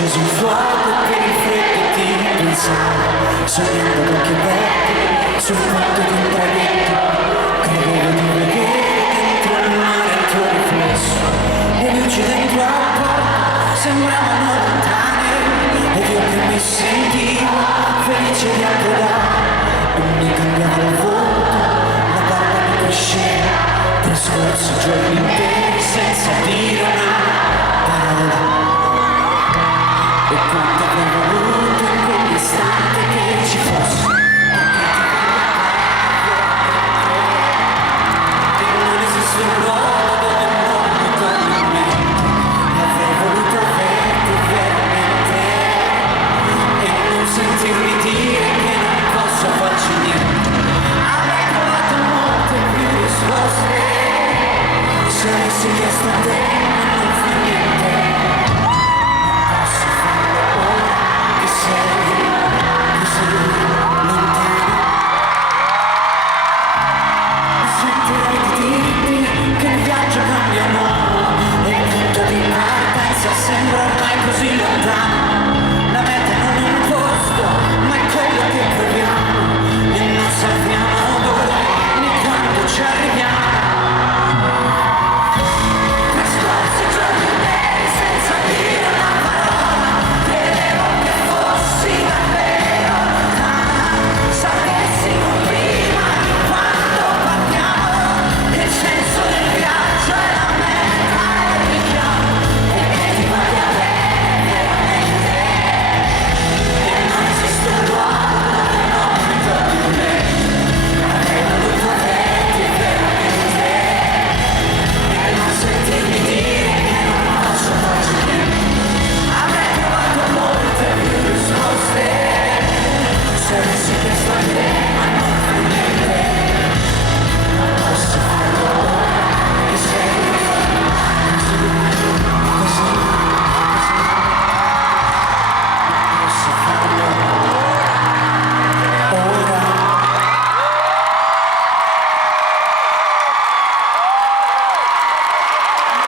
acceso un fuoco per il freddo ti pensavo, sognando ad occhi aperti sul fondo di un traghetto. Credevo di vedere dentro il mare il tuo riflesso, le luci dentro al porto sembravano lontane, ed io che mi sentivo felice di approdare. Non mi cambiava il volto, la barba mi cresceva, trascorso giorni interi senza dire